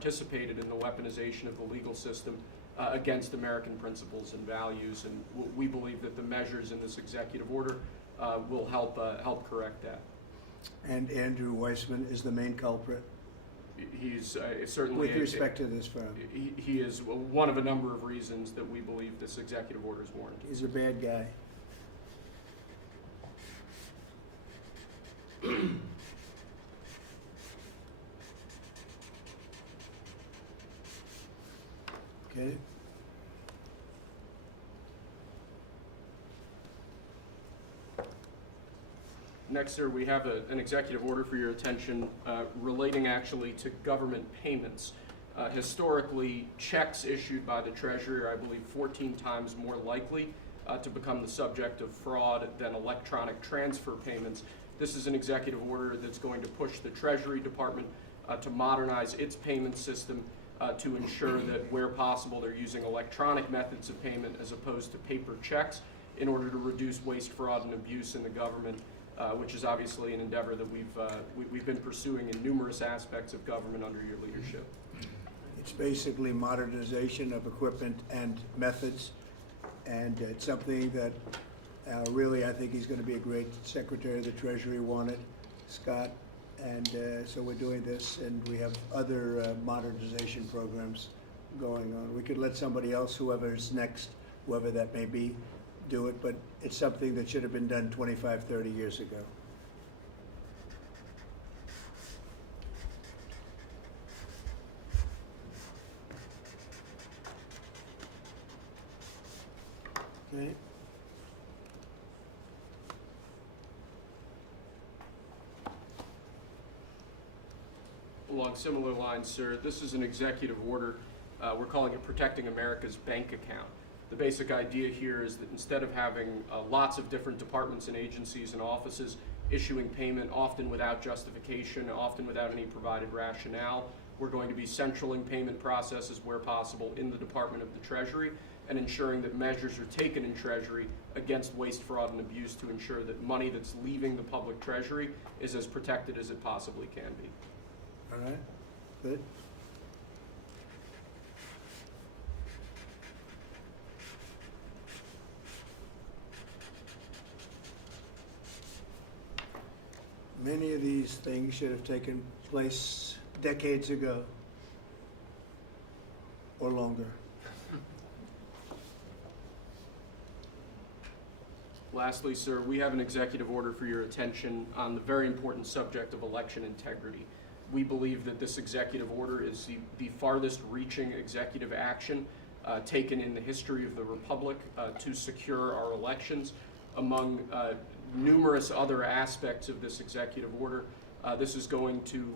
participated in the weaponization of the legal system against American principles and values, and we believe that the measures in this executive order will help correct that. And Andrew Weissman is the main culprit? He's certainly... With respect to this firm? He is one of a number of reasons that we believe this executive order is warranted. He's a bad guy. Okay. Next, sir, we have an executive order for your attention relating actually to government payments. Historically, checks issued by the Treasury are, I believe, 14 times more likely to become the subject of fraud than electronic transfer payments. This is an executive order that's going to push the Treasury Department to modernize its payment system to ensure that where possible they're using electronic methods of payment as opposed to paper checks in order to reduce waste, fraud, and abuse in the government, which is obviously an endeavor that we've been pursuing in numerous aspects of government under your leadership. It's basically modernization of equipment and methods, and it's something that really I think he's going to be a great Secretary of the Treasury wanted, Scott, and so we're doing this, and we have other modernization programs going on. We could let somebody else, whoever's next, whoever that may be, do it, but it's something that should have been done 25, 30 years ago. Okay. Along similar lines, sir, this is an executive order. We're calling it Protecting America's Bank Account. The basic idea here is that instead of having lots of different departments and agencies and offices issuing payment, often without justification, often without any provided rationale, we're going to be centraling payment processes where possible in the Department of the Treasury and ensuring that measures are taken in Treasury against waste, fraud, and abuse to ensure that money that's leaving the public Treasury is as protected as it possibly can be. All right, good. Many of these things should have taken place decades ago or longer. Lastly, sir, we have an executive order for your attention on the very important subject of election integrity. We believe that this executive order is the farthest reaching executive action taken in the history of the Republic to secure our elections. Among numerous other aspects of this executive order, this is going to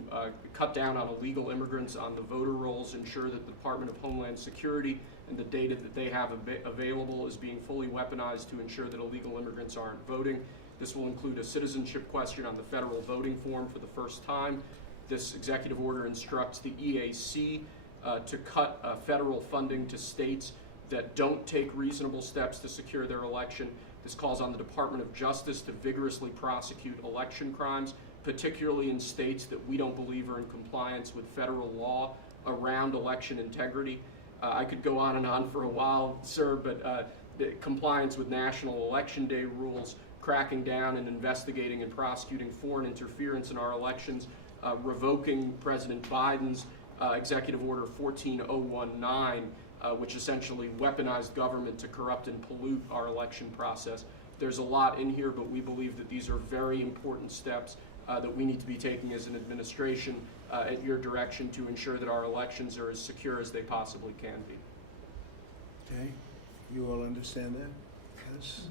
cut down on illegal immigrants on the voter rolls, ensure that the Department of Homeland Security and the data that they have available is being fully weaponized to ensure that illegal immigrants aren't voting. This will include a citizenship question on the federal voting form for the first time. This executive order instructs the EAC to cut federal funding to states that don't take reasonable steps to secure their election. This calls on the Department of Justice to vigorously prosecute election crimes, particularly in states that we don't believe are in compliance with federal law around election integrity. I could go on and on for a while, sir, but compliance with national election day rules, cracking down and investigating and prosecuting foreign interference in our elections, revoking President Biden's Executive Order 14019, which essentially weaponized government to corrupt and pollute our election process. There's a lot in here, but we believe that these are very important steps that we need to be taking as an administration at your direction to ensure that our elections are as secure as they possibly can be. Okay, you all understand that? Yes.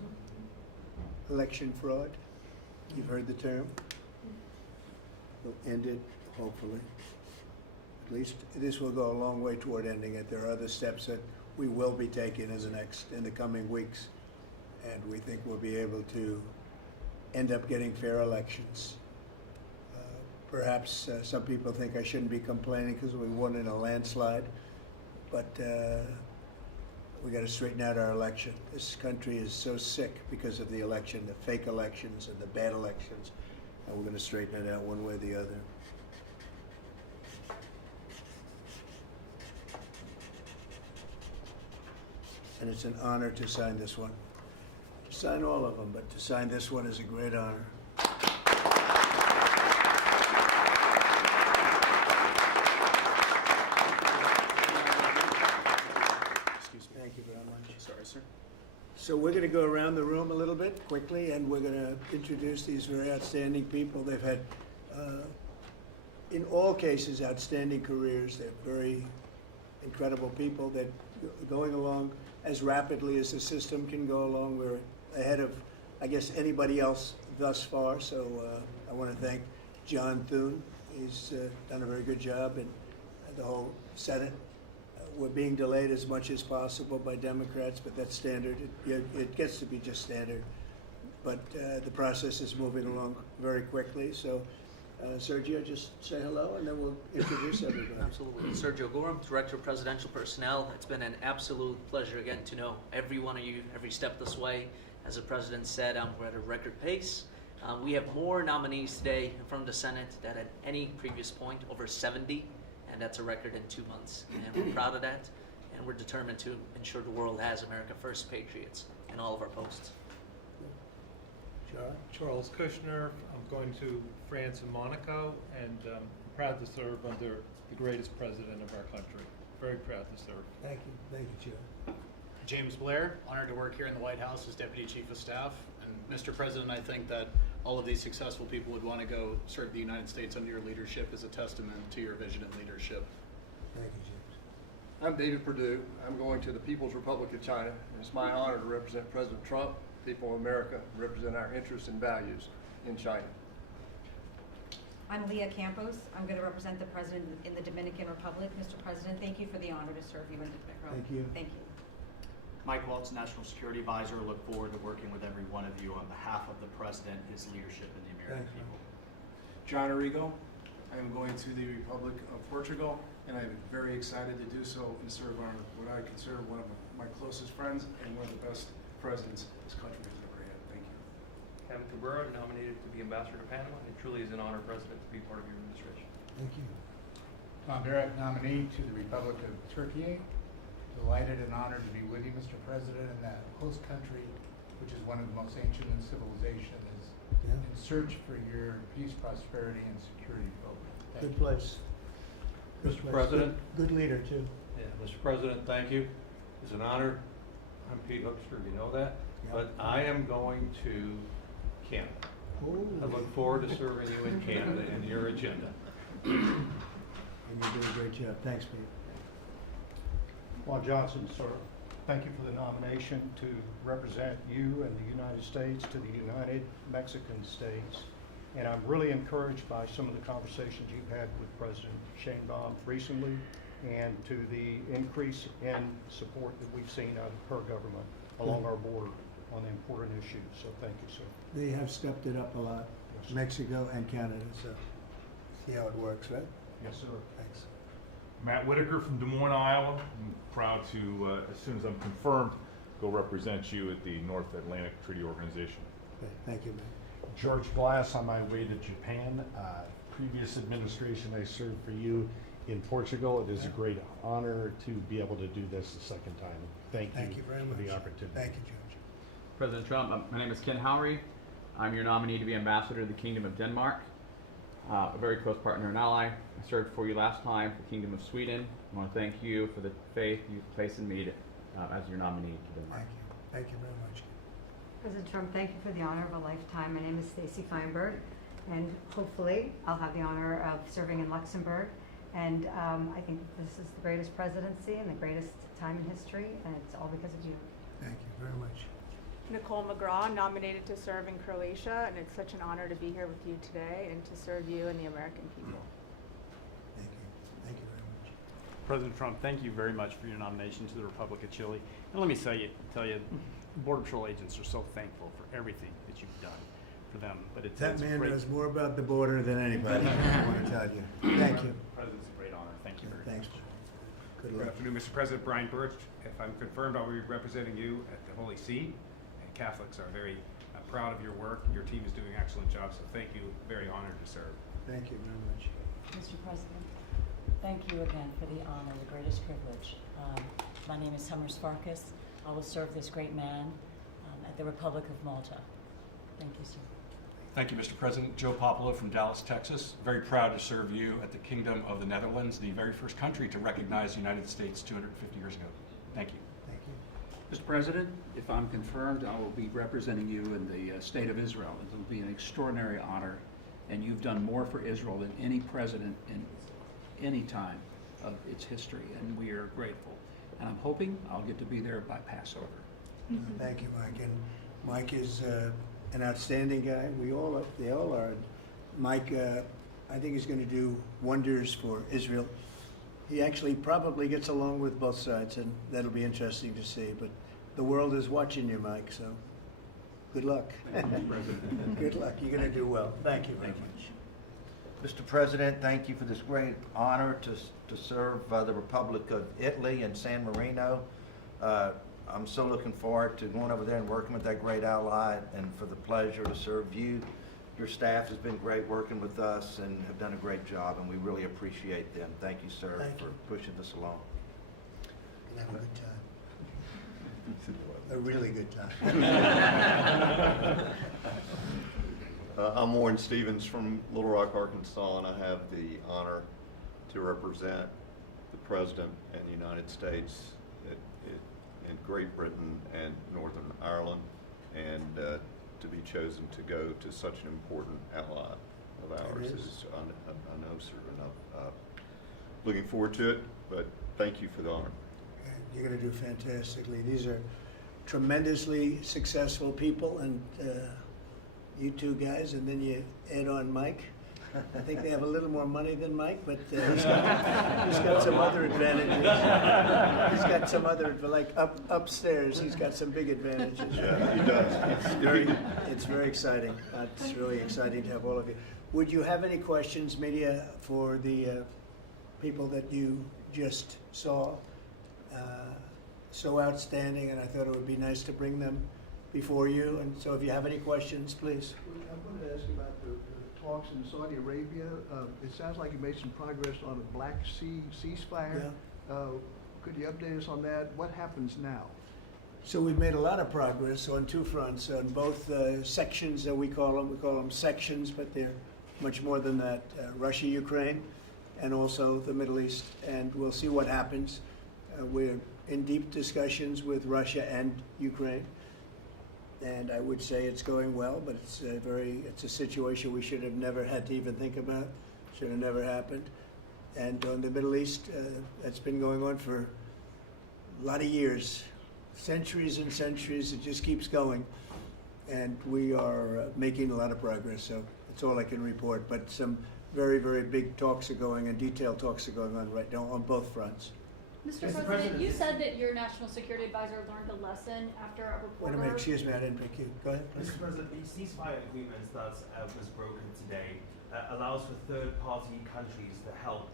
Election fraud, you've heard the term. We'll end it, hopefully. At least this will go a long way toward ending it. There are other steps that we will be taking in the coming weeks, and we think we'll be able to end up getting fair elections. Perhaps some people think I shouldn't be complaining because we won in a landslide, but we got to straighten out our election. This country is so sick because of the election, the fake elections and the bad elections, and we're going to straighten it out one way or the other. and it's an honor to sign this one. To sign all of them, but to sign this one is a great honor. Excuse me. Thank you very much. Sorry, sir. So we're going to go around the room a little bit quickly, and we're going to introduce these very outstanding people. They've had, in all cases, outstanding careers. They're very incredible people that going along as rapidly as the system can go along. We're ahead of, I guess, anybody else thus far. So I want to thank John Thune. He's done a very good job, and the whole Senate. We're being delayed as much as possible by Democrats, but that's standard. It gets to be just standard. But the process is moving along very quickly. So, Sergio, just say hello, and then we'll introduce everybody. Absolutely. Sergio Gorham, Director of Presidential Personnel. It's been an absolute pleasure again to know every one of you every step this way. As the President said, we're at a record pace. We have more nominees today in front of the Senate than at any previous point, over 70. And that's a record in 2 months. And we're proud of that. And we're determined to ensure the world has America First patriots in all of our posts. Charles Kushner. I'm going to France and Monaco, and I'm proud to serve under the greatest president of our country. Very proud to serve. Thank you, Joe. James Blair, honored to work here in the White House as Deputy Chief of Staff. And Mr. President, I think that all of these successful people would want to go serve the United States under your leadership as a testament to your vision and leadership. Thank you, James. I'm David Perdue. I'm going to the People's Republic of China. It's my honor to represent President Trump, people of America, represent our interests and values in China. I'm Leah Campos. I'm going to represent the President in the Dominican Republic. Mr. President, thank you for the honor to serve you in the Dominican Republic. Thank you. Thank you. Mike Waltz, National Security Advisor. Look forward to working with every one of you on behalf of the President, his leadership, and the American Thanks, people. John Arrigo. I am going to the Republic of Portugal, and I'm very excited to do so and serve on what I consider one of my closest friends and one of the best presidents this country has ever had. Thank you. Kevin Cabrera, nominated to be Ambassador to Panama. It truly is an honor, President, to be part of your administration. Thank you. Tom Barrett, nominee to the Republic of Turkey. Delighted and honored to be with you, Mr. President, in that host country, which is one of the most ancient in civilization, is in search for your peace, prosperity, and security program. Good place. Mr. President. Good leader, too. Yeah, Mr. President, thank you. It's an honor. I'm Pete Hookster, you know that. Yeah. But I am going to Canada. Oh. I look forward to serving you in Canada and your agenda. And you're doing a great job. Thanks, Pete. Juan Johnson, sir, thank you for the nomination to represent you and the United States to the United Mexican States. And I'm really encouraged by some of the conversations you've had with President Sheinbaum recently, and to the increase in support that we've seen out of her government along our border on the important issues. So thank you, sir. They have stepped it up a lot, Yes, sir. Mexico and Canada, so see how it works, right? Yes, sir. Thanks. Matt Whitaker from Des Moines, Iowa. I'm proud to, as soon as I'm confirmed, go represent you at the North Atlantic Treaty Organization. Okay, thank you, man. George Glass, on my way to Japan. Previous administration, I served for you in Portugal. It is a great honor to be able to do this the second time. Thank you very for much. the opportunity. Thank you, George. President Trump, my name is Ken Howry. I'm your nominee to be Ambassador to the Kingdom of Denmark, a very close partner and ally. I served for you last time for the Kingdom of Sweden. I want to thank you for the faith you've placed in me as your nominee to Denmark. Thank you. Thank you very much. President Trump, thank you for the honor of a lifetime. My name is Stacy Feinberg, and hopefully I'll have the honor of serving in Luxembourg. And I think this is the greatest presidency and the greatest time in history, and it's all because of you. Thank you very much. Nicole McGraw, nominated to serve in Croatia, and it's such an honor to be here with you today and to serve you and the American people. Thank you. Thank you very much. President Trump, thank you very much for your nomination to the Republic of Chile. And let me tell you, Border Patrol agents are so thankful for everything that you've done for them. But That man knows more about the border than anybody, I want to tell you. Thank you. President's a great honor. Thank you very Thanks. much. Good Good luck. afternoon, Mr. President. Brian Birch. If I'm confirmed, I'll be representing you at the Holy See. And Catholics are very proud of your work. Your team is doing an excellent job, so thank you. Very honored to serve. Thank you very much. Mr. President, thank you again for the honor, the greatest privilege. My name is Summers Farkas. I will serve this great man at the Republic of Malta. Thank you, sir. Thank you, Mr. President. Joe Popolo from Dallas, Texas. Very proud to serve you at the Kingdom of the Netherlands, the very first country to recognize the United States 250 years ago. Thank you. Thank you. Mr. President, if I'm confirmed, I will be representing you in the state of Israel. It will be an extraordinary honor, and you've done more for Israel than any president in any time of its history, and we are grateful. And I'm hoping I'll get to be there by Passover. Thank you, Mike. And Mike is an outstanding guy. They all are. Mike, I think he's going to do wonders for Israel. He actually probably gets along with both sides, and that'll be interesting to see. But the world is watching you, Mike, so good luck. Thank you, President. Good luck. You're going to do well. Thank you very much. Mr. President, thank you for this great honor to serve the Republic of Italy and San Marino. I'm so looking forward to going over there and working with that great ally, and for the pleasure to serve you. Your staff has been great working with us and have done a great job, and we really appreciate them. Thank you, sir, for pushing this along. Have a good time. A really good time. I'm Warren Stevens from Little Rock, Arkansas, and I have the honor to represent the President and the United States in Great Britain and Northern Ireland, and to be chosen to go to such an important ally of ours is, I know, sir, and I'm looking forward to it, but thank you for the honor. You're going to do fantastically. These are tremendously successful people, and you two guys, and then you add on Mike. I think they have a little more money than Mike, but he's got some other advantages. He's got some other, like upstairs, he's got some big advantages. Yeah, he does. It's very exciting. It's really exciting to have all of you. Would you have any questions, media, for the people that you just saw? So outstanding, and I thought it would be nice to bring them before you. And so if you have any questions, please. I wanted to ask you about the talks in Saudi Arabia. It sounds like you made some progress on the Black Sea ceasefire. Yeah. Could you update us on that? What happens now? So we've made a lot of progress on two fronts, on both sections that we call them sections, but they're much more than that. Russia, Ukraine, and also the Middle East. And we'll see what happens. We're in deep discussions with Russia and Ukraine. And I would say it's going well, but it's a situation we should have never had to even think about. Should have never happened. And on the Middle East, that's been going on for a lot of years, centuries and centuries. It just keeps going, and we are making a lot of progress. So that's all I can report. But some very, very big talks are going, and detailed talks are going on right now on both fronts. Mr. President, you said that your national security advisor learned a lesson after a Wait a reporter. minute, excuse me, I didn't pick you. Go ahead, please. Mr. President, the ceasefire agreement that was broken today allows for third-party countries to help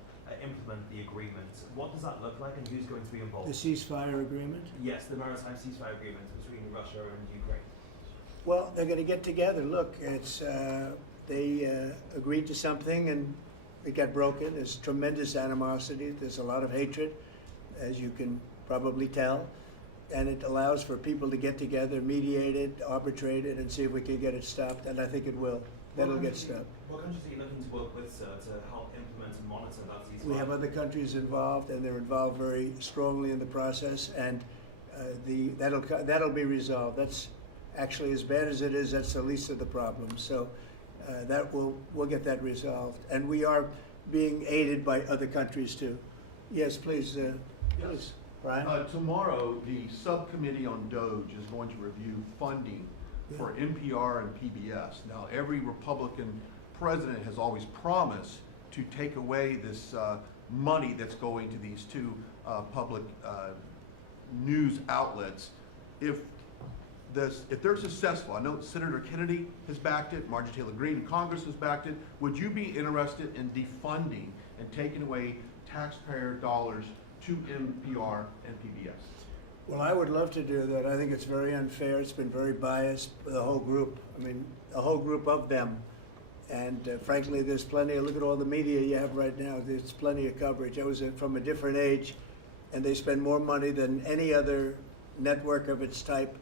implement the agreement. What does that look like, and who's going to be involved? The ceasefire agreement? Yes, the maritime ceasefire agreement between Russia and Ukraine. Well, they're going to get together. Look, it's they agreed to something, and it got broken. There's tremendous animosity. There's a lot of hatred, as you can probably tell, and it allows for people to get together, mediate it, arbitrate it, and see if we can get it stopped, and I think it will. That'll get stopped. What countries are you looking to work with, sir, to help implement and monitor that ceasefire? We have other countries involved, and they're involved very strongly in the process, and that'll be resolved. That's actually, as bad as it is, that's the least of the problems. So we'll get that resolved, and we are being aided by other countries too. Yes, please. Yes. Brian? Tomorrow, the subcommittee on DOGE is going to review funding for NPR and PBS. Now, every Republican president has always promised to take away this money that's going to these two public news outlets. If they're successful, I know Senator Kennedy has backed it, Marjorie Taylor Greene in Congress has backed it. Would you be interested in defunding and taking away taxpayer dollars to NPR and PBS? Well, I would love to do that. I think it's very unfair. It's been very biased for the whole group. I mean, a whole group of them. And frankly, there's plenty. Look at all the media you have right now. There's plenty of coverage. I was from a different age, and they spend more money than any other network of its type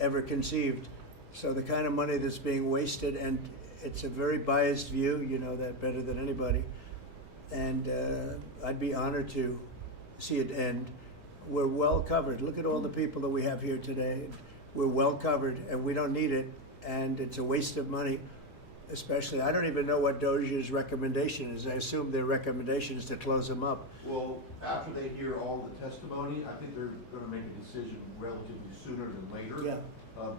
ever conceived. So the kind of money that's being wasted, and it's a very biased view, you know that better than anybody, and I'd be honored to see it end. We're well covered. Look at all the people that we have here today. We're well covered, and we don't need it, and it's a waste of money. Especially, I don't even know what Doge's recommendation is. I assume their recommendation is to close them up. Well, after they hear all the testimony, I think they're gonna make a decision relatively sooner than later. Yeah.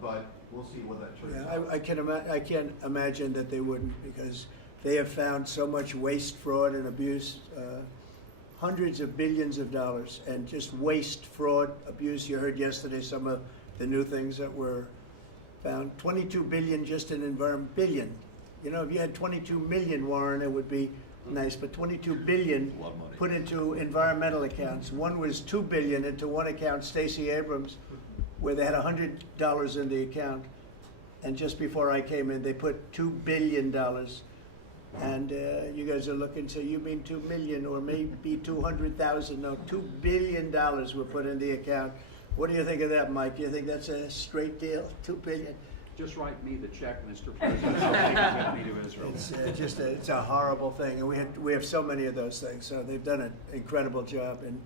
But we'll see what that turns Yeah, out. I can't imagine that they wouldn't, because they have found so much waste, fraud, and abuse, hundreds of billions of dollars, and just waste, fraud, abuse. You heard yesterday some of the new things that were found. 22 billion just in environment, billion. You know, if you had 22 million, Warren, it would be nice, but 22 billion put into environmental accounts. One was 2 billion into one account, Stacey Abrams, where they had $100 in the account. And just before I came in, they put $2 billion. And you guys are looking, so you mean 2 million or maybe 200,000? No, $2 billion were put in the account. What do you think of that, Mike? Do you think that's a straight deal, 2 billion? Just write me the check, Mr. President. I'll take it with me to Israel. It's it's a horrible thing, and we have so many of those things. So they've done an incredible job, and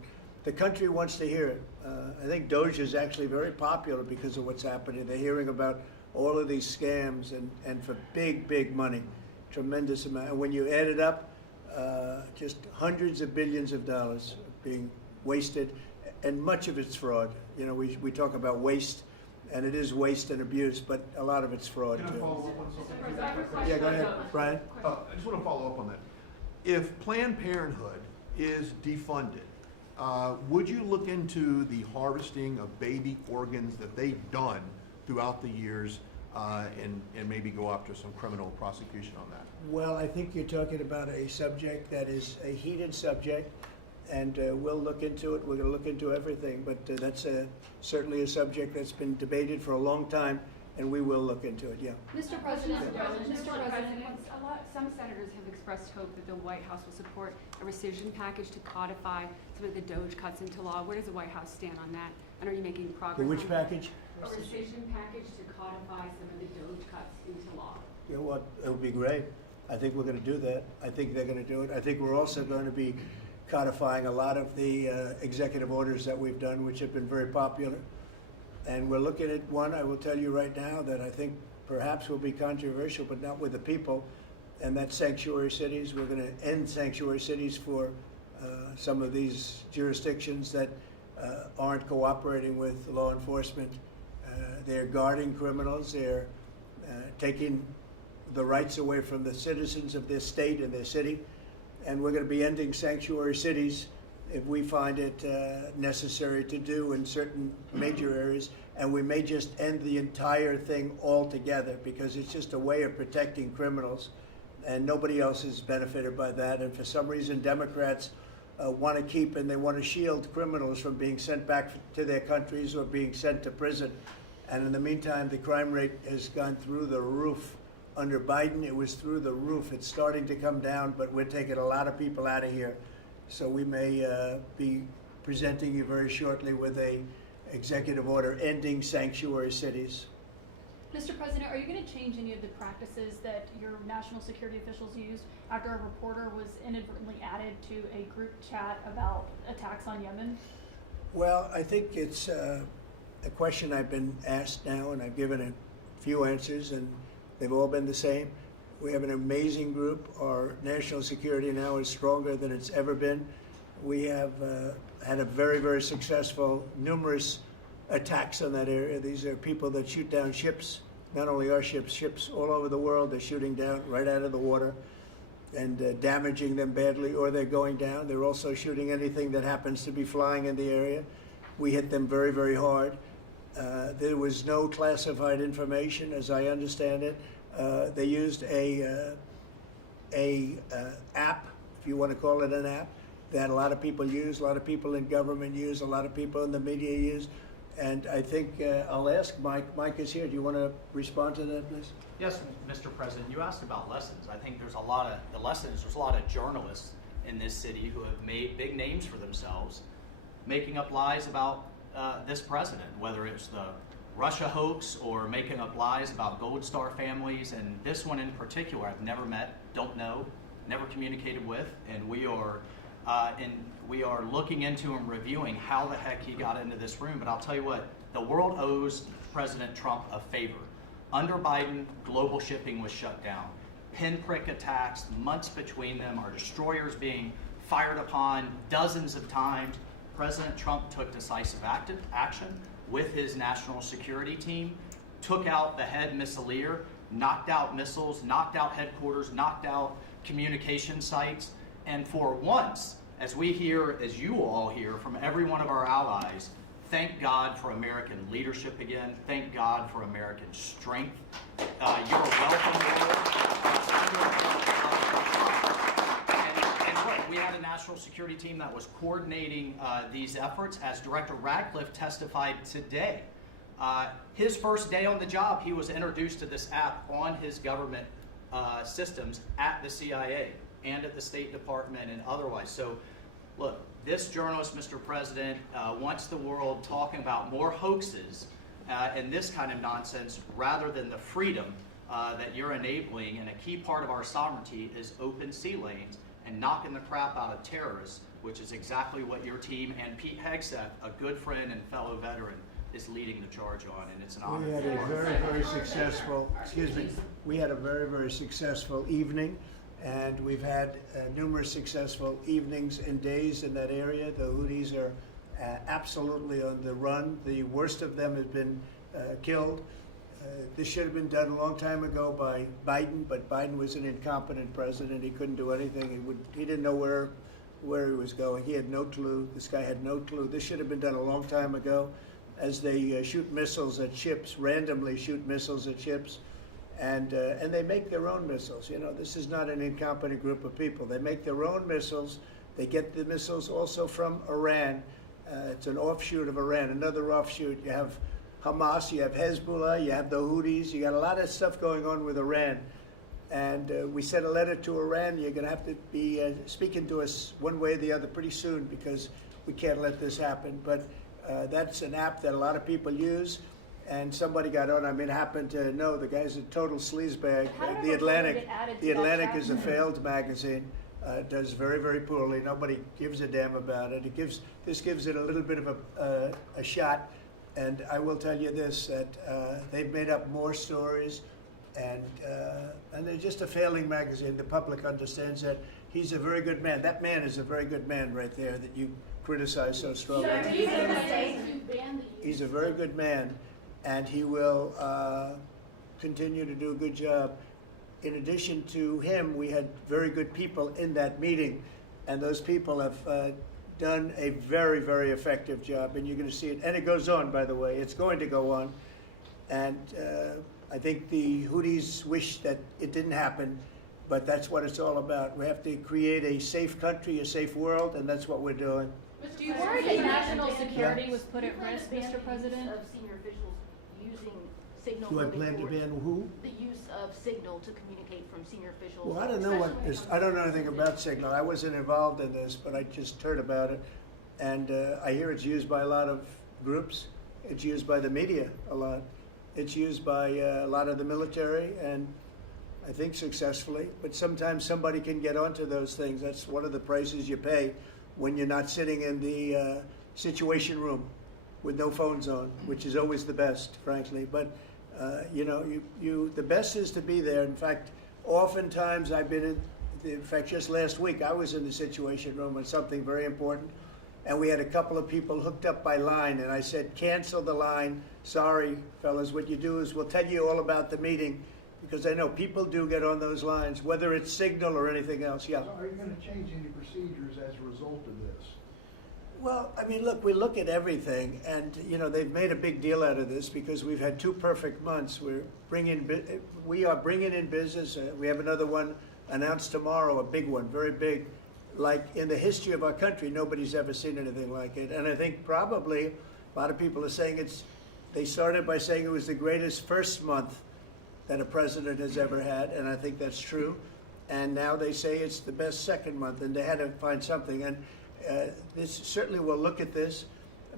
the country wants to hear it. I think Doge is actually very popular because of what's happening. They're hearing about all of these scams and for big money, tremendous amount. And when you add it up, just hundreds of billions of dollars being wasted, and much of it's fraud. You know, we talk about waste. And it is waste and abuse, but a lot of it's fraud Can I too. follow up on something? Yeah, go ahead, Brian. I just want to follow up on that. If Planned Parenthood is defunded, would you look into the harvesting of baby organs that they've done throughout the years and maybe go after some criminal prosecution on that? Well, I think you're talking about a subject that is a heated subject, and we'll look into it. We're going to look into everything, but that's certainly a subject that's been debated for a long time, and we will look into it, yeah. Mr. President, Some senators have expressed hope that the White House will support a rescission package to codify some of the Doge cuts into law. Where does the White House stand on that? And are you making progress? Which on that? package? A rescission package to codify some of the Doge cuts into law. You know what, it would be great. I think we're going to do that. I think they're going to do it. I think we're also going to be codifying a lot of the executive orders that we've done, which have been very popular. And we're looking at one, I will tell you right now, that I think perhaps will be controversial, but not with the people, and that's sanctuary cities. We're going to end sanctuary cities for some of these jurisdictions that aren't cooperating with law enforcement. They're guarding criminals. They're taking the rights away from the citizens of their state and their city. And we're going to be ending sanctuary cities if we find it necessary to do in certain major areas. And we may just end the entire thing altogether, because it's just a way of protecting criminals, and nobody else is benefited by that. And for some reason, Democrats want to keep and they want to shield criminals from being sent back to their countries or being sent to prison. And in the meantime, the crime rate has gone through the roof. Under Biden, it was through the roof. It's starting to come down, but we're taking a lot of people out of here. So we may be presenting you very shortly with a executive order ending sanctuary cities. Mr. President, are you going to change any of the practices that your national security officials used after a reporter was inadvertently added to a group chat about attacks on Yemen? Well, I think it's a question I've been asked now, and I've given a few answers, and they've all been the same. We have an amazing group. Our national security now is stronger than it's ever been. We have had a very successful, numerous attacks on that area. These are people that shoot down ships, not only our ships, ships all over the world. They're shooting down right out of the water and damaging them badly, or they're going down. They're also shooting anything that happens to be flying in the area. We hit them very hard. There was no classified information, as I understand it. They used a app, if you want to call it an app, that a lot of people use, a lot of people in government use, a lot of people in the media use. And I think I'll ask Mike. Mike is here. Do you want to respond to that, please? Yes, Mr. President. You asked about lessons. I think there's a lot of journalists in this city who have made big names for themselves, making up lies about this president, whether it's the Russia hoax or making up lies about Gold Star families, and this one in particular I've never met, don't know, never communicated with, and we are looking into and reviewing how the heck he got into this room. But I'll tell you what, the world owes President Trump a favor. Under Biden, global shipping was shut down. Pinprick attacks, months between them, our destroyers being fired upon dozens of times. President Trump took decisive action with his national security team, took out the head missileer, knocked out missiles, knocked out headquarters, knocked out communication sites, and for once, as we hear, as you all hear from every one of our allies, thank God for American leadership again. Thank God for American strength. You're welcome. And look, we had a national security team that was coordinating these efforts. As Director Radcliffe testified today, his first day on the job, he was introduced to this app on his government systems at the CIA and at the State Department and otherwise. So, look, this journalist, Mr. President, wants the world talking about more hoaxes and this kind of nonsense rather than the freedom that you're enabling. And a key part of our sovereignty is open sea lanes and knocking the crap out of terrorists, which is exactly what your team and Pete Hegseth, a good friend and fellow veteran, is leading the charge on, and it's an honor. We had a very, very successful, we had a very, very successful evening, and we've had numerous successful evenings and days in that area. The Houthis are absolutely on the run. The worst of them has been killed. This should have been done a long time ago by Biden, but Biden was an incompetent president. He couldn't do anything. He didn't know where he was going. He had no clue. This guy had no clue. This should have been done a long time ago. As they shoot missiles at ships, randomly shoot missiles at ships, and they make their own missiles. You know, this is not an incompetent group of people. They make their own missiles. They get the missiles also from Iran. It's an offshoot of Iran, another offshoot. You have Hamas, you have Hezbollah, you have the Houthis. You got a lot of stuff going on with Iran. And we sent a letter to Iran. You're going to have to be speaking to us one way or the other pretty soon, because we can't let this happen. But that's an app that a lot of people use, and somebody got on. I mean, happened to know the guy's a total sleazebag. The Atlantic is a failed magazine. Does very, very poorly. Nobody gives a damn about it. This gives it a little bit of a shot. And I will tell you this, that they've made up more stories, and they're just a failing magazine. The public understands that. He's a very good man. That man is a very good man right there that you criticize so strongly. He's a very good man, and he will continue to do a good job. In addition to him, we had very good people in that meeting, and those people have done a very, very effective job, and you're going to see it. And it goes on, by the way. It's going to go on. And I think the Houthis wish that it didn't happen, but that's what it's all about. We have to create a safe country, a safe world, and that's what we're doing. Do you worry that national security was put at risk, Mr. President? Of senior officials using signal. Do I plan to ban who? The use of signal to communicate from senior officials. Well, I don't know what this, I don't know anything about Signal. I wasn't involved in this, but I just heard about it. And I hear it's used by a lot of groups. It's used by the media a lot. It's used by a lot of the military, and I think successfully. But sometimes somebody can get onto those things. That's one of the prices you pay when you're not sitting in the situation room with no phones on, which is always the best, frankly. But you know, the best is to be there. In fact, oftentimes I've been in fact, just last week I was in the situation room on something very important, and we had a couple of people hooked up by line, and I said, cancel the line. Sorry, fellas, what you do is we'll tell you all about the meeting, because I know people do get on those lines, whether it's Signal or anything else. Yeah. So are you going to change any procedures as a result of this? Well, I mean, look, we look at everything, and you know, they've made a big deal out of this because we've had 2 perfect months. We are bringing in business. We have another one announced tomorrow, a big one, very big. Like in the history of our country, nobody's ever seen anything like it. And I think probably a lot of people are saying they started by saying it was the greatest first month that a president has ever had, and I think that's true. And now they say it's the best second month, and they had to find something. And this certainly will look at this.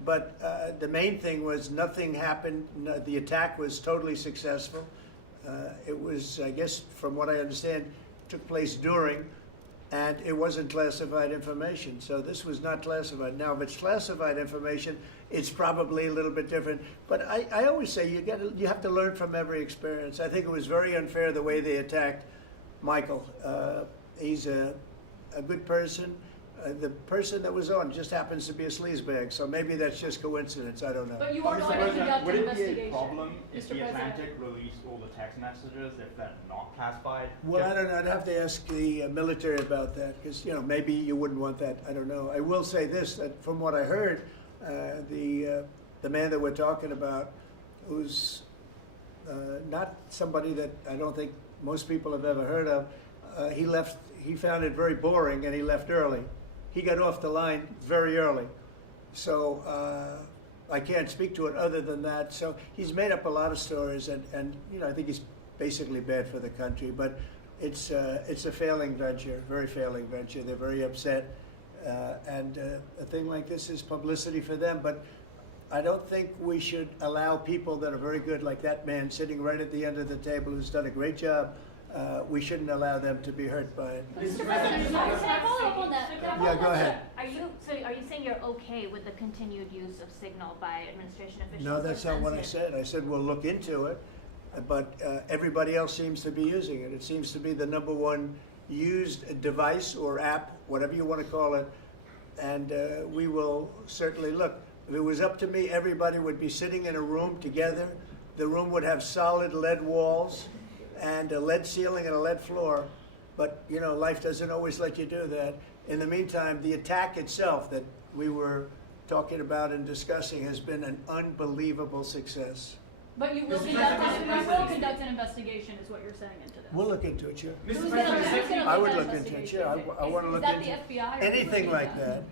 But the main thing was nothing happened. No, the attack was totally successful. It was, I guess, from what I understand, took place during, and it wasn't classified information. So this was not classified. Now, if it's classified information, it's probably a little bit different. But I always say you have to learn from every experience. I think it was very unfair the way they attacked Michael. He's a good person. The person that was on just happens to be a sleazebag, so maybe that's just coincidence. I don't know. But you are going to conduct Would an it be a investigation, problem if Mr. the President. Atlantic released all the text messages if they're not classified? Well, I don't know. I'd have to ask the military about that because, you know, maybe you wouldn't want that. I don't know. I will say this, that from what I heard, the man that we're talking about, who's not somebody that I don't think most people have ever heard of, he found it very boring and he left early. He got off the line very early. So I can't speak to it other than that. So he's made up a lot of stories and you know, I think he's basically bad for the country, but it's a failing venture, very failing venture. They're very upset. And a thing like this is publicity for them, but I don't think we should allow people that are very good, like that man sitting right at the end of the table who's done a great job. We shouldn't allow them to be hurt by it. Mr. President, can I follow up on that? Yeah, go ahead. Are you saying you're okay with the continued use of Signal by administration officials? No, that's not what I said. I said we'll look into it, but everybody else seems to be using it. It seems to be the #1 used device or app, whatever you want to call it, and we will certainly look. If it was up to me, everybody would be sitting in a room together. The room would have solid lead walls and a lead ceiling and a lead floor. But, you know, life doesn't always let you do that. In the meantime, the attack itself that we were talking about and discussing has been an unbelievable success. But you will conduct an investigation, is what you're saying into this. We'll look into it, sure. Who's gonna I lead would that look into it, investigation? sure. I want to Is look that into the FBI or anything who like would that.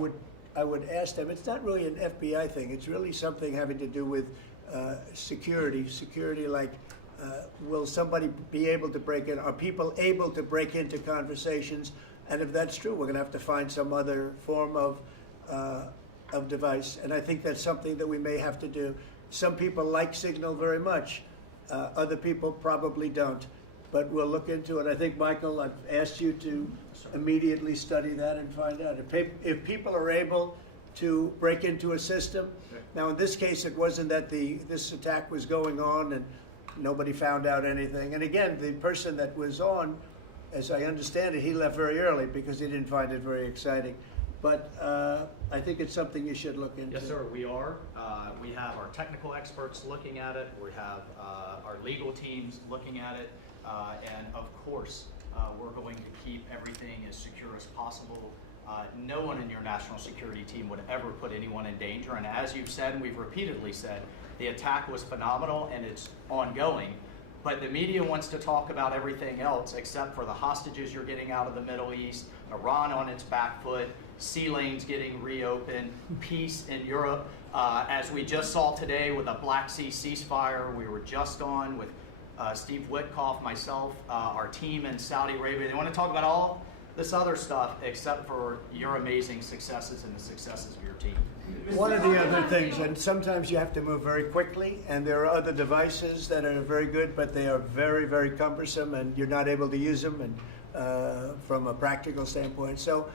lead I would ask them. It's not really an FBI thing. It's really something having to do with security. Security, like, will somebody be able to break in? Are people able to break into conversations? And if that's true, we're going to have to find some other form of device. And I think that's something that we may have to do. Some people like Signal very much. Other people probably don't. But we'll look into it. I think, Michael, I've asked you to immediately study that and find out. If people are able to break into a system, now in this case it wasn't that this attack was going on and nobody found out anything. And again, the person that was on, as I understand it, he left very early because he didn't find it very exciting. But I think it's something you should look into. Yes, sir, we are. We have our technical experts looking at it. We have our legal teams looking at it. And of course, we're going to keep everything as secure as possible. No one in your national security team would ever put anyone in danger. And as you've said, and we've repeatedly said, the attack was phenomenal and it's ongoing. But the media wants to talk about everything else except for the hostages you're getting out of the Middle East, Iran on its back foot, sea lanes getting reopened, peace in Europe. As we just saw today with the Black Sea ceasefire, we were just on with Steve Witkoff, myself, our team in Saudi Arabia. They want to talk about all this other stuff except for your amazing successes and the successes of your team. One of the other things, and sometimes you have to move very quickly, and there are other devices that are very good, but they are very, very cumbersome, and you're not able to use them and from a practical standpoint. So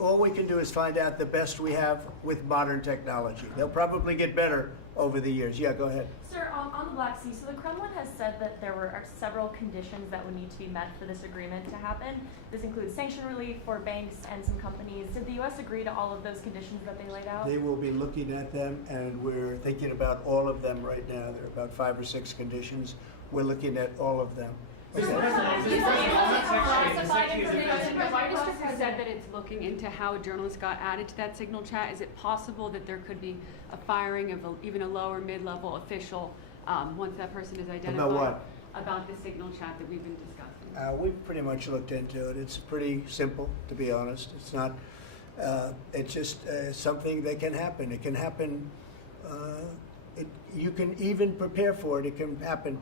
all we can do is find out the best we have with modern technology. They'll probably get better over the years. Yeah, go ahead. Sir, on the Black Sea, so the Kremlin has said that there are several conditions that would need to be met for this agreement to happen. This includes sanction relief for banks and some companies. Did the U.S. agree to all of those conditions that they laid out? They will be looking at them, and we're thinking about all of them right now. There are about 5 or 6 conditions. We're looking at all of them. Mr. said that it's looking into how a journalist got added to that Signal chat. Is it possible that there could be a firing of even a lower mid-level official once that person is identified? About what? About the Signal chat that we've been discussing. We've pretty much looked into it. It's pretty simple, to be honest. It's not. It's just something that can happen. It can happen. You can even prepare for it. It can happen.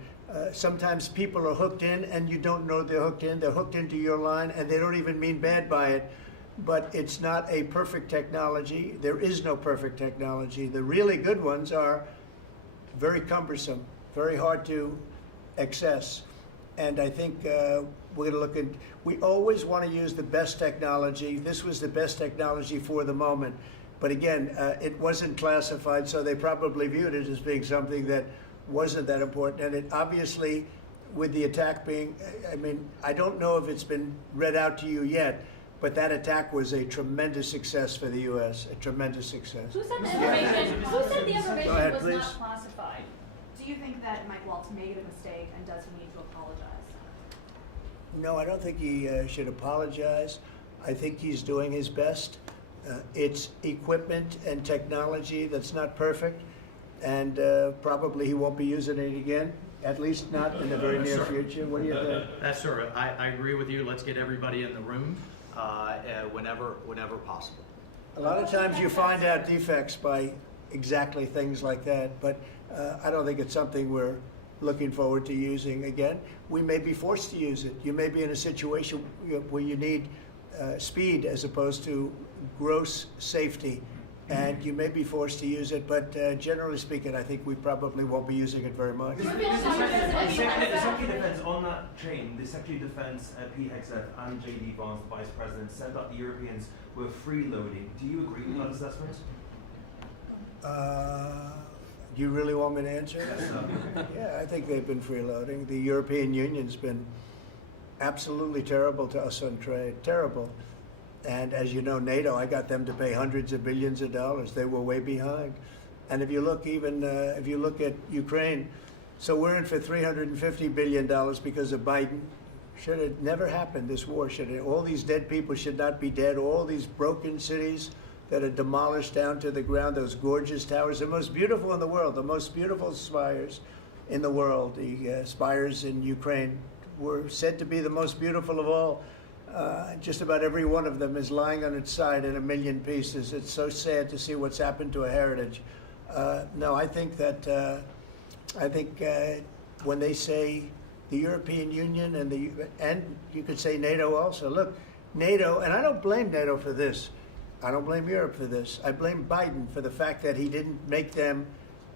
Sometimes people are hooked in and you don't know they're hooked in. They're hooked into your line and they don't even mean bad by it. but it's not a perfect technology. There is no perfect technology. The really good ones are very cumbersome, very hard to access. And I think we're going to look at, we always want to use the best technology. This was the best technology for the moment. But again, it wasn't classified, so they probably viewed it as being something that wasn't that important. And it obviously, with the attack being, I mean, I don't know if it's been read out to you yet, but that attack was a tremendous success for the U.S., a tremendous success. Who said the information, Go ahead, was please. not classified? Do you think that Mike Waltz made a mistake, and does he need to apologize? No, I don't think he should apologize. I think he's doing his best. It's equipment and technology that's not perfect, and probably he won't be using it again, at least not in the very near future. What do you think? That's sir. I agree with you. Let's get everybody in the room whenever possible. A lot of times you find out defects by exactly things like that, but I don't think it's something we're looking forward to using again. We may be forced to use it. You may be in a situation where you need speed as opposed to gross safety, and you may be forced to use it, but generally speaking, I think we probably won't be using it very much. The Secretary of Defense, on that chain, the Secretary of Defense, Pete Hegseth, and J.D. Vance, the Vice President, said that the Europeans were freeloading. Do you agree with that assessment? Do you really want me to answer? Yes, sir. Yeah, I think they've been freeloading. The European Union's been absolutely terrible to us on trade, terrible. And as you know, NATO, I got them to pay hundreds of billions of dollars. They were way behind. And if you look even, if you look at Ukraine, so we're in for $350 billion because of Biden. Should have never happened, this war. All these dead people should not be dead. All these broken cities that are demolished down to the ground, those gorgeous towers, the most beautiful in the world, the most beautiful spires in the world. The spires in Ukraine were said to be the most beautiful of all. Just about every one of them is lying on its side in a million pieces. It's so sad to see what's happened to a heritage. No, I think that when they say the European Union and you could say NATO also. Look, NATO, and I don't blame NATO for this. I don't blame Europe for this. I blame Biden for the fact that he didn't make them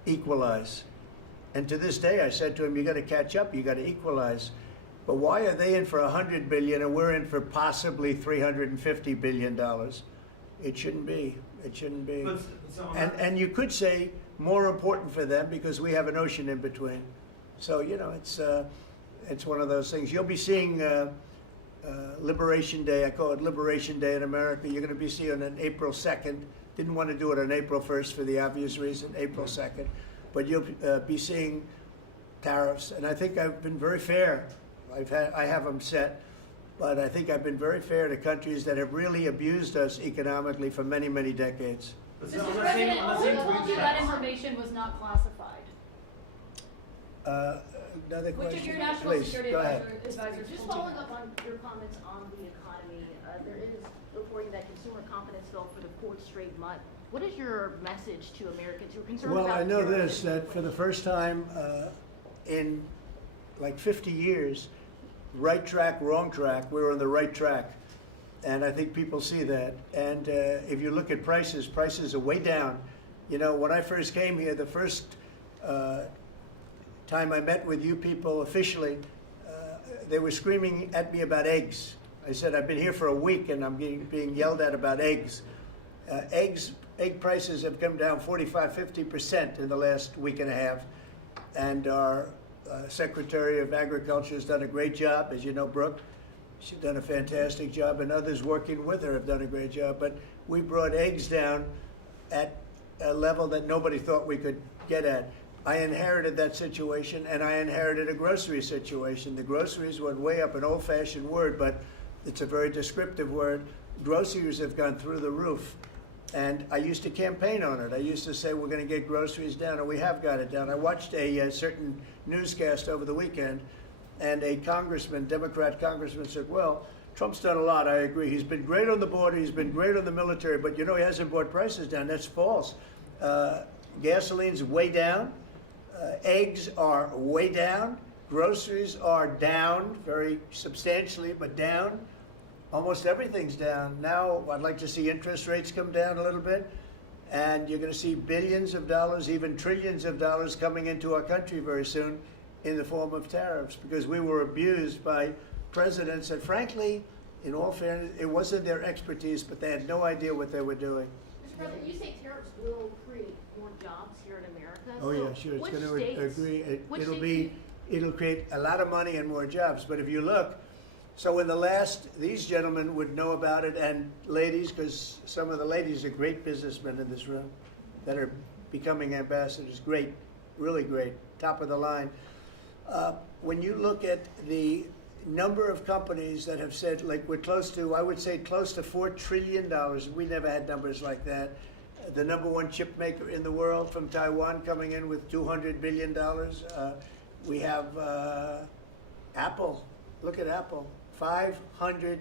equalize. And to this day, I said to him, you got to catch up, you got to equalize. But why are they in for $100 billion and we're in for possibly $350 billion? It shouldn't be. It shouldn't be. And you could say more important for them because we have an ocean in between. So, you know, it's one of those things. You'll be seeing Liberation Day. I call it Liberation Day in America. You're going to be seeing it on April 2nd. Didn't want to do it on April 1st for the obvious reason, April 2nd. But you'll be seeing tariffs. And I think I've been very fair. I have them set, but I think I've been very fair to countries that have really abused us economically for many, many decades. Mr. President, who told you that information was not classified? Another question? Which of your national Please, security go ahead. advisors Just following up on your comments on the economy, there is reporting that consumer confidence fell for the fourth straight month. What is your message to Americans who are concerned about? Well, I know this, that for the first time in like 50 years, right track, wrong track, we're on the right track. And I think people see that. And if you look at prices, prices are way down. You know, when I first came here, the first time I met with you people officially, they were screaming at me about eggs. I said, I've been here for a week and I'm being yelled at about eggs. Egg prices have come down 45, 50% in the last week and a half. And our Secretary of Agriculture has done a great job. As you know, Brooke, she's done a fantastic job, and others working with her have done a great job. But we brought eggs down at a level that nobody thought we could get at. I inherited that situation, and I inherited a grocery situation. The groceries went way up, an old-fashioned word, but it's a very descriptive word. Groceries have gone through the roof. And I used to campaign on it. I used to say, we're going to get groceries down, and we have got it down. I watched a certain newscast over the weekend, and a congressman, Democrat congressman, said, well, Trump's done a lot, I agree. He's been great on the border, he's been great on the military, but you know, he hasn't brought prices down. That's false. Gasoline's way down. Eggs are way down. Groceries are down, very substantially, but down. almost everything's down. Now, I'd like to see interest rates come down a little bit, and you're going to see billions of dollars, even trillions of dollars coming into our country very soon in the form of tariffs, because we were abused by presidents that, frankly, in all fairness, it wasn't their expertise, but they had no idea what they were doing. Mr. President, you say tariffs will create more jobs here in America. Oh, So yeah, sure, it's which going to states- agree. which It'll states be, it'll create a lot of money and more jobs. But if you look, so in the last, these gentlemen would know about it, and ladies, because some of the ladies are great businessmen in this room that are becoming ambassadors. Great, really great, top of the line. When you look at the number of companies that have said, like, we're close to, I would say close to $4 trillion. We never had numbers like that. The number one chip maker in the world from Taiwan coming in with $200 billion. We have Apple. Look at Apple. $500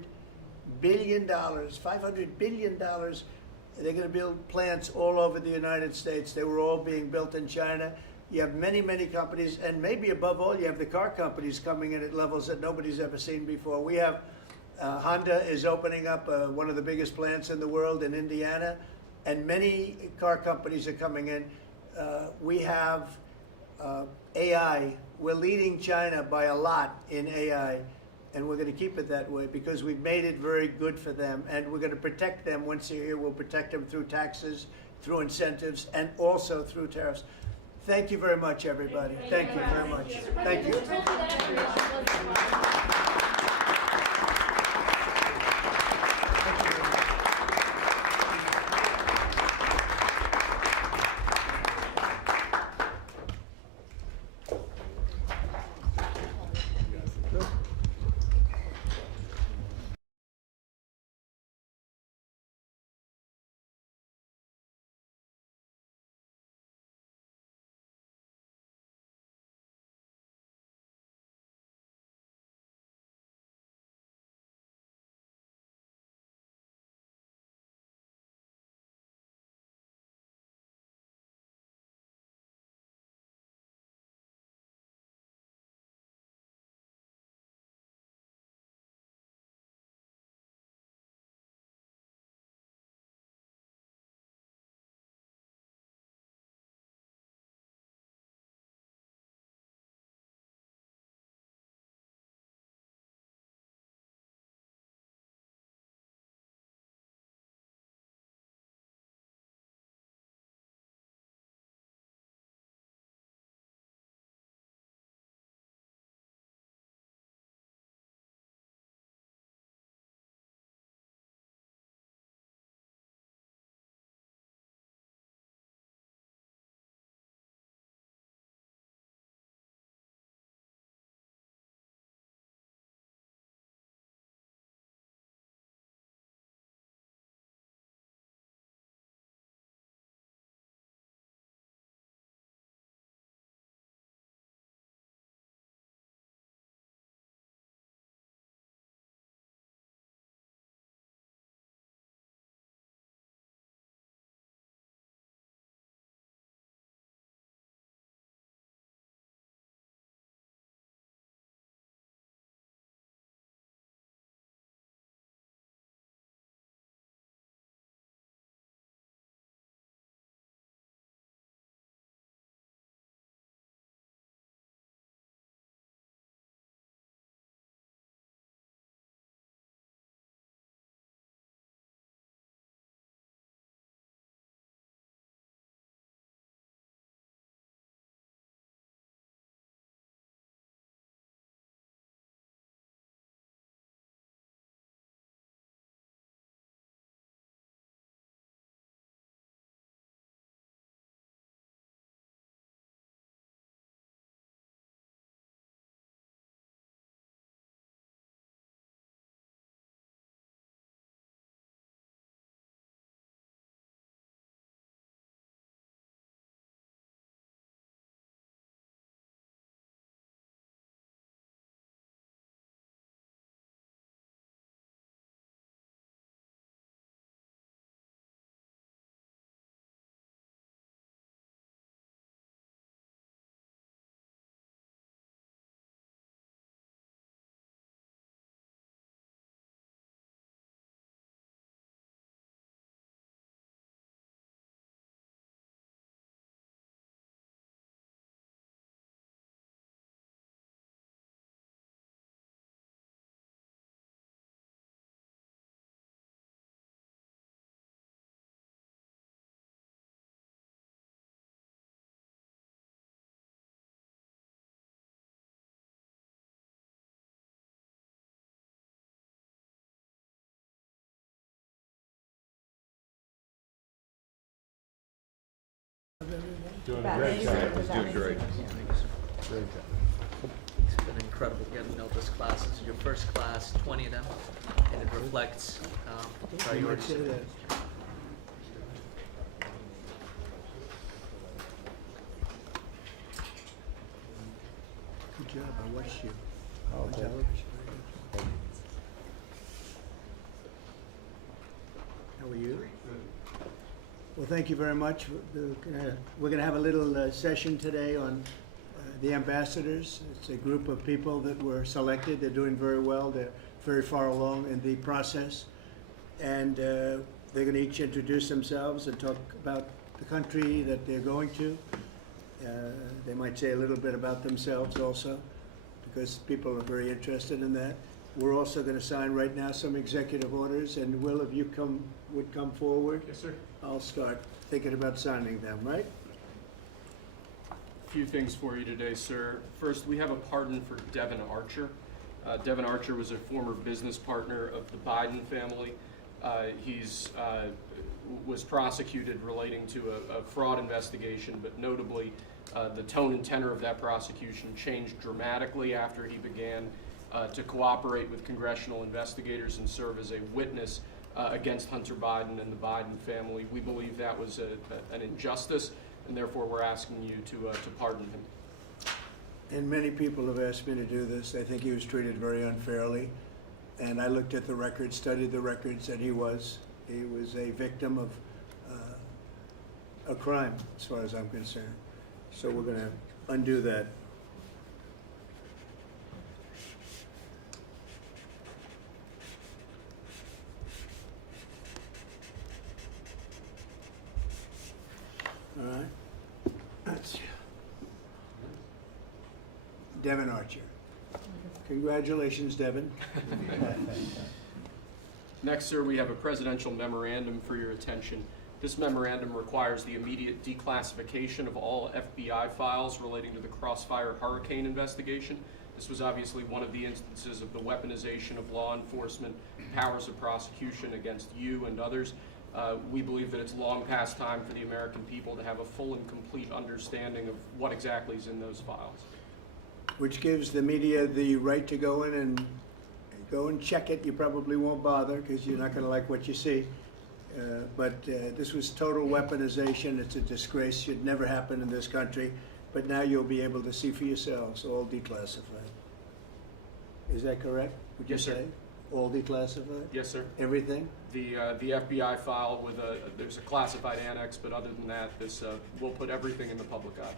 billion. $500 billion. They're going to build plants all over the United States. They were all being built in China. You have many, many companies, and maybe above all, you have the car companies coming in at levels that nobody's ever seen before. We have Honda is opening up one of the biggest plants in the world in Indiana, and many car companies are coming in. We have AI. We're leading China by a lot in AI, and we're going to keep it that way because we've made it very good for them, and we're going to protect them. Once they're here, we'll protect them through taxes, through incentives, and also through tariffs. Thank you very much, everybody. Thank you very much. Thank you. Doing a great job. He's doing great. Great job. It's been incredible getting to know this class. This is your first class, 20 of them, and it reflects priorities. Good job, I watched you Oh, on good. television. How are you? Well, thank you very much. We're gonna have a little session today on the ambassadors. It's a group of people that were selected. They're doing very well. They're very far along in the process. And they're gonna each introduce themselves and talk about the country that they're going to. They might say a little bit about themselves also, because people are very interested in that. We're also going to sign right now some executive orders, and Will, if you would come forward? Yes, sir. I'll start thinking about signing them, right? A few things for you today, sir. First, we have a pardon for Devin Archer. Devin Archer was a former business partner of the Biden family. He's was prosecuted relating to a fraud investigation, but notably, the tone and tenor of that prosecution changed dramatically after he began to cooperate with congressional investigators and serve as a witness against Hunter Biden and the Biden family. We believe that was an injustice, and therefore we're asking you to pardon him. And many people have asked me to do this. I think he was treated very unfairly. And I looked at the records, studied the records, and he was a victim of a crime, as far as I'm concerned. So we're going to undo that. All right. That's Devin Archer. Congratulations, Devin. Next, sir, we have a presidential memorandum for your attention. This memorandum requires the immediate declassification of all FBI files relating to the Crossfire Hurricane investigation. This was obviously one of the instances of the weaponization of law enforcement powers of prosecution against you and others. We believe that it's long past time for the American people to have a full and complete understanding of what exactly is in those files. Which gives the media the right to go in and check it. You probably won't bother because you're not going to like what you see. But this was total weaponization. It's a disgrace. Should never happen in this country. But now you'll be able to see for yourselves, all declassified. Is that correct? Would you Yes, sir. say? All declassified? Yes, sir. Everything? The FBI file with there's a classified annex, but other than that, we'll put everything in the public eye.